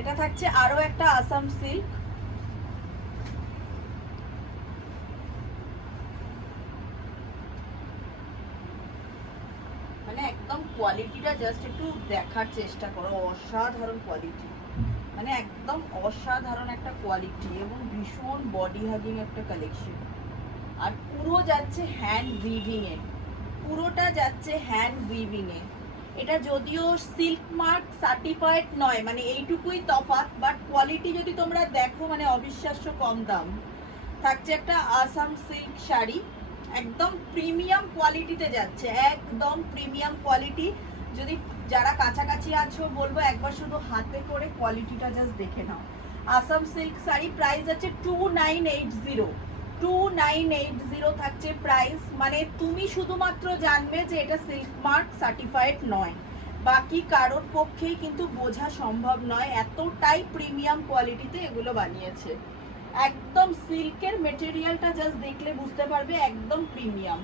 এটা থাকছে আরো একটা আসাম সিল্ক, মানে একদম কোয়ালিটিটা জাস্ট একটু দেখার চেষ্টা করো, অসাধারণ কোয়ালিটি, মানে একদম অসাধারণ একটা কোয়ালিটি এবং ভীষণ বডি হাগিং একটা কালেকশন। আর পুরো যাচ্ছে হ্যান্ড উইভিং এ, পুরোটা যাচ্ছে হ্যান্ড উইভিং এ। এটা যদিও সিল্ক মার্ক সার্টিফাইড নয়, মানে এইটুকুই তফাৎ, বাট কোয়ালিটি যদি তোমরা দেখো মানে অবিশ্বাস্য কম দাম। থাকছে একটা আসাম সিল্ক শাড়ি, একদম প্রিমিয়াম কোয়ালিটিতে যাচ্ছে, একদম প্রিমিয়াম কোয়ালিটি। যদি যারা কাছাকাছি আছো বলবো একবার শুধু হাতে করে কোয়ালিটিটা জাস্ট দেখে নাও। আসাম সিল্ক শাড়ি, প্রাইস আছে 2980, 2980 থাকছে প্রাইস। মানে তুমি শুধুমাত্র জানবে যে এটা সিল্ক মার্ক সার্টিফাইড নয়, বাকি কারোর পক্ষেই কিন্তু বোঝা সম্ভব নয়, এতটাই প্রিমিয়াম কোয়ালিটিতে এগুলো বানিয়েছে। একদম সিল্কের মেটেরিয়ালটা জাস্ট দেখলে বুঝতে পারবে, একদম প্রিমিয়াম।